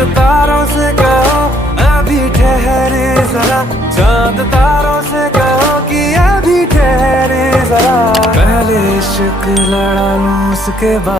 तारों से कहो अभी ठहरे जरा, चांद तारों से कहो कि अभी ठहरे जरा, पहले इश्क लड़ा लूं उसके बाद